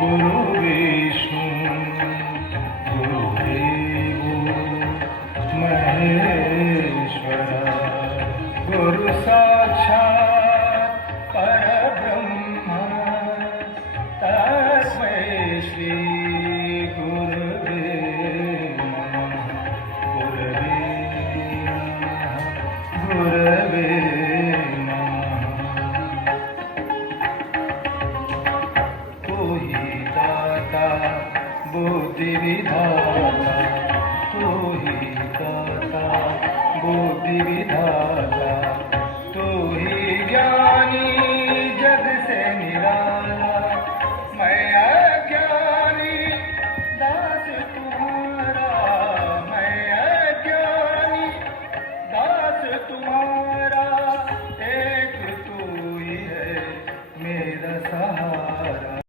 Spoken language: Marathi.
गुरु विष्णु गुरुदेव महेश्वर गुरु साक्षात् परब्रह्म तस्मै श्री गुरुवे नमः गुरवे बुद्धि विधाता तू ही दाता बुद्धि विधाता